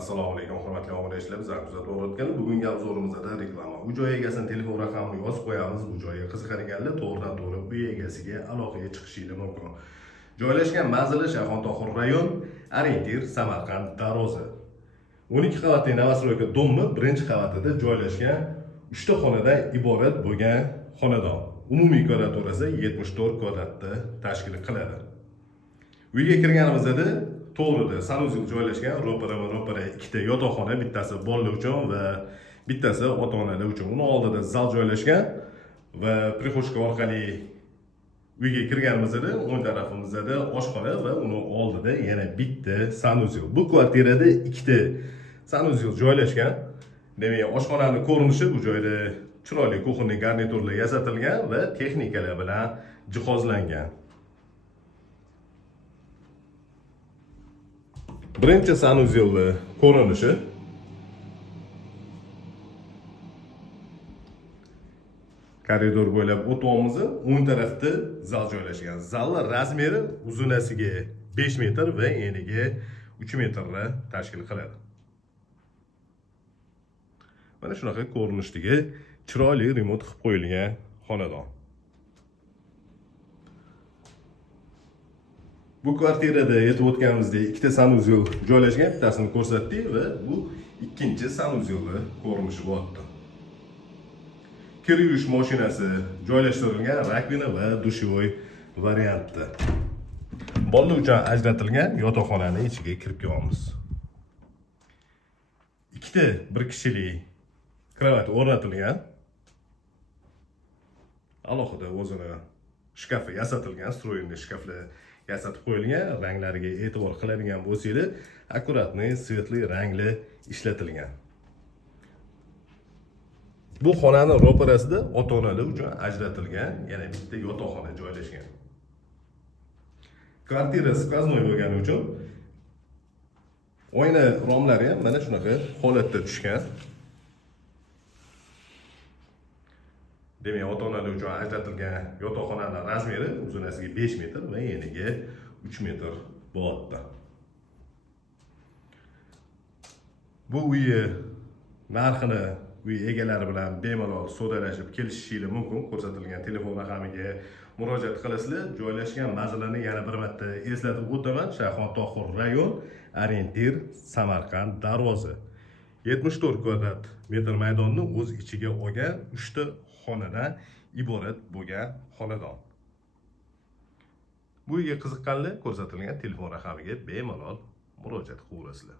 Assalomu alaykum, hurmatli obunachilar. Bizlar kuzatib o'tgan bugungi obzorimizda reklama. U joy egasini telefon raqamini yozib qo'yamiz. Bu joyga qiziqadiganlar to'g'ridan-to'g'ri uy egasiga aloqaga chiqishingiz mumkin. Joylashgan manzili Shayxontohur rayon, orientir Samarqand Darvoza. 12 qavatli Novostroyka domni birinchi qavatida joylashgan 3 ta xonadan iborat bo'lgan xonadon. Umumiy kvadraturasi 74 kvadratni tashkil qiladi. Uyga kirganimizda to'g'rida sanuzel joylashgan, ro'para ikkita yotoqxona, bittasi bolalar uchun va bittasi ota-onalar uchun. Uni oldida zal joylashgan va prixoshka orqali uyga kirganimizda o'ng tarafimizda oshxona va uni oldida yana bitta sanuzel. Bu kvartirada ikkita sanuzel joylashgan. Demak, oshxonaning ko'rinishi bu joyda chiroyli kuxonli garniturlar yasatilgan va texnikalar bilan jihozlangan. Birinchi sanuzelni ko'rinishi koridor bo'ylab o'tyapmiz. O'ng tarafda zal joylashgan. Zalning razmeri uzunasiga 5 metr va eniga 3 metrni tashkil qiladi. Mana shunaqa ko'rinishdagi chiroyli remont qilib qo'yilgan xonadon. Bu kvartirada aytib o'tganimizdek ikkita sanuzel joylashgan, bittasini ko'rsatdik va bu ikkinchi sanuzelni ko'rinishi bo'lyapti. Kir yuvish mashinasi joylashtirilgan, rakvina va dushovoy variantda. Bolalar uchun ajratilgan yotoqxonaning ichiga kirib kelamiz. Ikkita bir kishilik kravat o'rnatilgan. Alohida o'zini shkafi yasatilgan, stroyinli shkaflar yasatib qo'yilgan. Ranglariga e'tibor qiladigan bo'lsangiz, akkuratniy svetli rangli ishlatilgan. Bu xonaning ro'parasida ota-onalar uchun ajratilgan yana bitta yotoqxona joylashgan. Kvartira skvoznoy bo'lgani uchun oyna romlari ham mana shunaqa holatda tushgan. Demak, ota-onalar uchun ajratilgan yotoqxonaning razmeri uzunasiga 5 metr va eniga 3 metr bo'lyapti. Bu uyni narxini uy egalari bilan bemalol so'zlashib kelishishingiz mumkin. Ko'rsatilgan telefon raqamiga murojaat qilasizlar. Joylashgan manzilini yana bir marta eslatib o'taman. Shayxontohur rayon, orientir Samarqand Darvoza. 74 kvadrat metr maydonni o'z ichiga olgan 3 ta xonadan iborat bo'lgan xonadon. Bu uyga qiziqqanlar ko'rsatilgan telefon raqamiga bemalol murojaat qilaverasizlar.